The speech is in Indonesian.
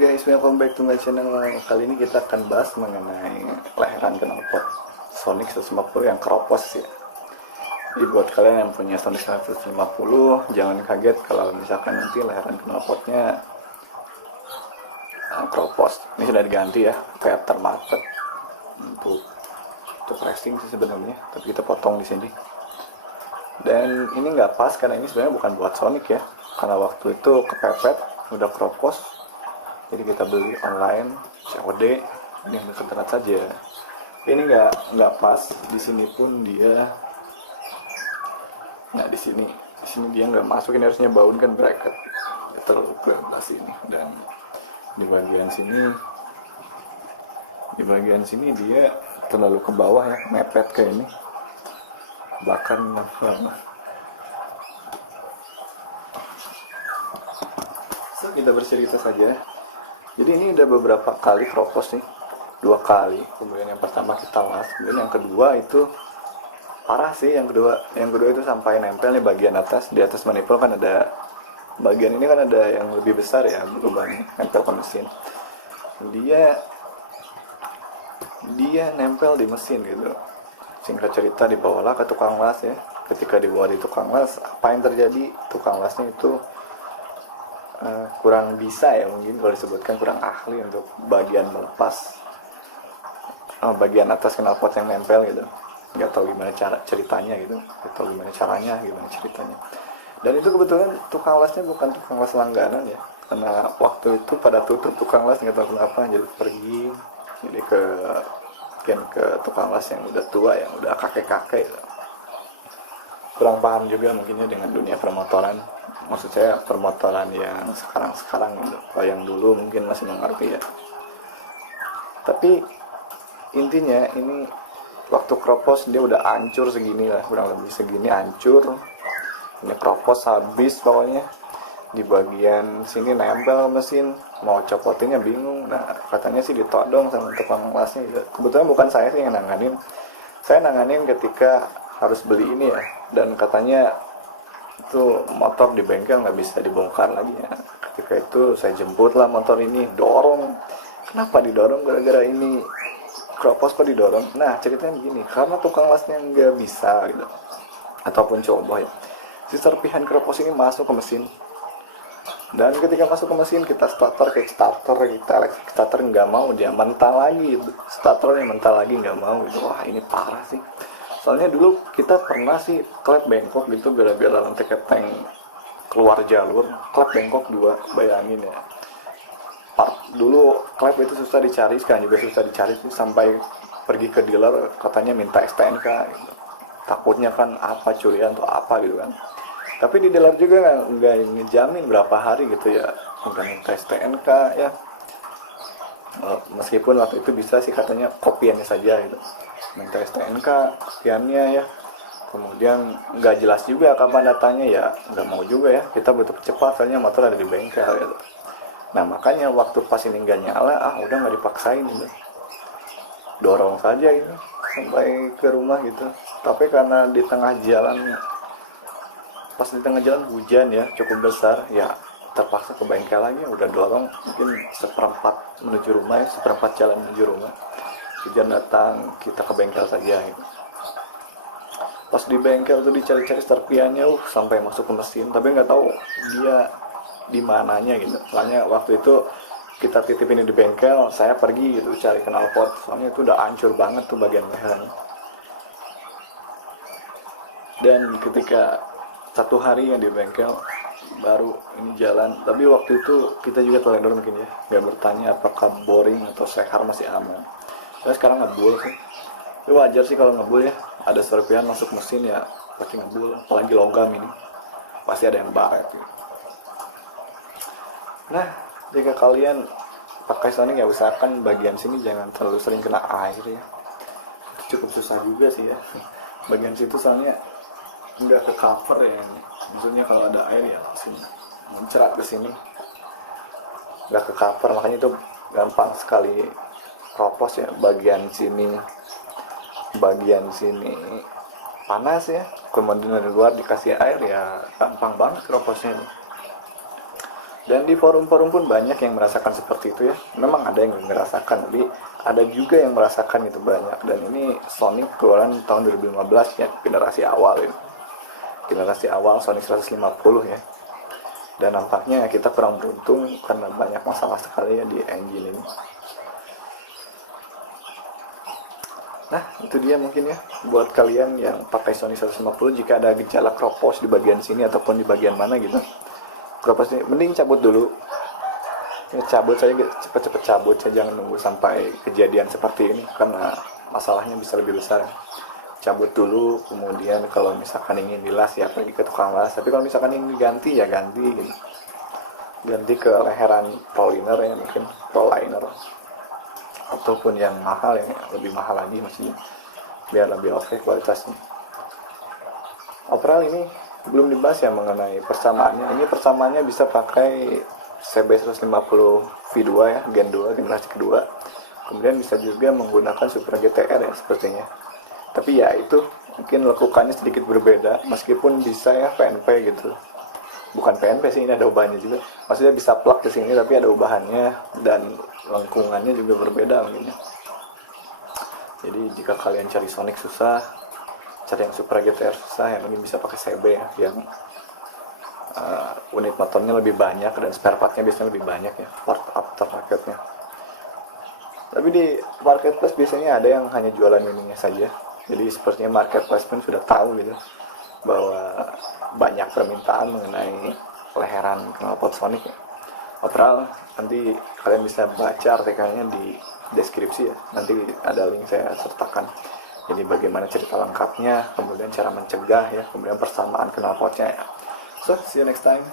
guys, welcome back to my channel. Kali ini kita akan bahas mengenai layaran knalpot Sonic 150 yang keropos ya. Jadi buat kalian yang punya Sonic 150, jangan kaget kalau misalkan nanti layaran knalpotnya keropos. Ini sudah diganti ya, kayak aftermarket untuk racing sih sebenarnya, tapi kita potong di sini. Dan ini nggak pas karena ini sebenarnya bukan buat Sonic ya, karena waktu itu kepepet, udah keropos. Jadi kita beli online, COD, ini yang dekat saja. Ini nggak pas. Di sini pun dia, nah di sini dia nggak masuk. Ini harusnya baut kan bracket, terlalu ke belah sini. Dan di bagian sini dia terlalu ke bawah ya, mepet ke ini. Bahkan so, kita bercerita saja. Jadi ini udah beberapa kali keropos nih, 2 kali. Kemudian yang pertama kita las, kemudian yang kedua itu parah sih. Yang kedua itu sampai nempel nih bagian atas. Di atas manifold kan ada bagian ini kan ada yang lebih besar ya, lubangnya nempel ke mesin. Dia nempel di mesin gitu. Singkat cerita dibawalah ke tukang las ya. Ketika dibawa di tukang las, apa yang terjadi? Tukang lasnya itu kurang bisa ya, mungkin kalau disebutkan kurang ahli untuk bagian melepas bagian atas knalpot yang nempel gitu. Nggak tahu gimana ceritanya gitu, nggak tahu gimana ceritanya. Dan itu kebetulan tukang lasnya bukan tukang las langganan ya, karena waktu itu pada tutup tukang las, nggak tahu kenapa, jadi pergi jadi ke tukang las yang udah tua, yang udah kakek gitu. Kurang paham juga mungkinnya dengan dunia permotoran. Maksud saya permotoran yang sekarang gitu. Kalau yang dulu mungkin masih mengerti ya. Tapi intinya ini waktu keropos dia udah hancur segini lah, kurang lebih segini hancur. Ini keropos habis pokoknya. Di bagian sini nempel mesin, mau copotinnya bingung. Nah katanya sih ditodong sama tukang lasnya gitu. Kebetulan bukan saya sih yang nanganin. Saya nanganin ketika harus beli ini ya. Dan katanya itu motor di bengkel nggak bisa dibongkar lagi ya. Ketika itu saya jemput lah motor ini, dorong. Kenapa didorong? Gara-gara ini keropos kok didorong. Nah ceritanya begini, karena tukang lasnya nggak bisa gitu, ataupun coba ya, si serpihan keropos ini masuk ke mesin. Dan ketika masuk ke mesin, kita starter electric starter nggak mau, dia mentah lagi, starternya mentah lagi, nggak mau gitu. Wah ini parah sih. Soalnya dulu kita pernah sih klep bengkok gitu, bela-bela nanti keteng keluar jalur, klep bengkok 2, bayangin ya. Dulu klep itu susah dicari, sekarang juga susah dicari sih, sampai pergi ke dealer katanya minta STNK gitu. Takutnya kan apa curian atau apa gitu kan. Tapi di dealer juga nggak ngejamin berapa hari gitu ya, nggak minta STNK ya. Meskipun waktu itu bisa sih katanya kopiannya saja gitu, minta STNK kopiannya ya. Kemudian nggak jelas juga kapan datanya ya, nggak mau juga ya, kita butuh cepat soalnya motor ada di bengkel gitu. Nah makanya waktu pas ini nggak nyala, udah nggak dipaksain gitu, dorong saja gitu sampai ke rumah gitu. Tapi karena di tengah jalan hujan ya cukup besar ya, terpaksa ke bengkel lagi. Udah dorong mungkin seperempat menuju rumah ya, seperempat jalan menuju rumah, hujan datang, kita ke bengkel saja gitu. Pas di bengkel tuh dicari-cari serpiannya sampai masuk ke mesin, tapi nggak tahu dia di mananya gitu. Soalnya waktu itu kita titipin di bengkel, saya pergi gitu cari knalpot, soalnya itu udah hancur banget tuh bagian lehernya. Dan ketika 1 hari yang di bengkel baru ini jalan. Tapi waktu itu kita juga teledor mungkin ya, nggak bertanya apakah boring atau sehar masih aman. Saya sekarang ngebul sih, itu wajar sih kalau ngebul ya, ada serpihan masuk mesin ya pasti ngebul, apalagi logam ini pasti ada yang baret gitu. Nah jika kalian pakai Sonic ya usahakan bagian sini jangan terlalu sering kena air ya, itu cukup susah juga sih ya bagian situ, soalnya nggak ke cover ya, maksudnya kalau ada air ya langsung mencerat ke sini, nggak ke cover, makanya itu gampang sekali keropos ya. Bagian sini panas ya, kemudian dari luar dikasih air ya gampang banget keroposnya. Dan di forum-forum pun banyak yang merasakan seperti itu ya. Memang ada yang merasakan, tapi ada juga yang merasakan itu banyak. Dan ini Sonic keluaran tahun 2015 ya, generasi awal ini. Generasi awal Sonic 150 ya. Dan nampaknya kita kurang beruntung karena banyak masalah sekali ya di engine ini. Nah, itu dia mungkin ya buat kalian yang pakai Sonic 150, jika ada gejala kropos di bagian sini ataupun di bagian mana gitu. Kropos ini mending cabut dulu. Ya, cabut saya cepet-cepet cabut, saya jangan nunggu sampai kejadian seperti ini karena masalahnya bisa lebih besar. Cabut dulu, kemudian kalau misalkan ingin dilas ya pergi ke tukang las. Tapi kalau misalkan ingin diganti ya ganti gitu. Ganti ke leheran proliner ya, mungkin proliner ataupun yang mahal, yang lebih mahal lagi maksudnya, biar lebih oke kualitasnya. Overall ini belum dibahas ya mengenai persamaannya. Ini persamaannya bisa pakai CB150 V2 ya, Gen 2 generasi kedua. Kemudian bisa juga menggunakan Supra GTR ya sepertinya. Tapi ya itu mungkin lekukannya sedikit berbeda, meskipun bisa ya PNP gitu. Bukan PNP sih, ini ada ubahannya juga. Maksudnya bisa plug ke sini tapi ada ubahannya dan lengkungannya juga berbeda mungkin. Jadi jika kalian cari Sonic susah, cari yang Supra GTR susah, yang ini bisa pakai CB ya, yang unit motornya lebih banyak dan spare partnya biasanya lebih banyak ya, part aftermarketnya. Tapi di marketplace biasanya ada yang hanya jualan ininya saja. Jadi sepertinya marketplace pun sudah tahu gitu bahwa banyak permintaan mengenai leheran knalpot Sonic ya. Overall nanti kalian bisa baca artikelnya di deskripsi ya, nanti ada link saya sertakan. Jadi bagaimana cerita lengkapnya, kemudian cara mencegah ya, kemudian persamaan knalpotnya ya. So see you next time.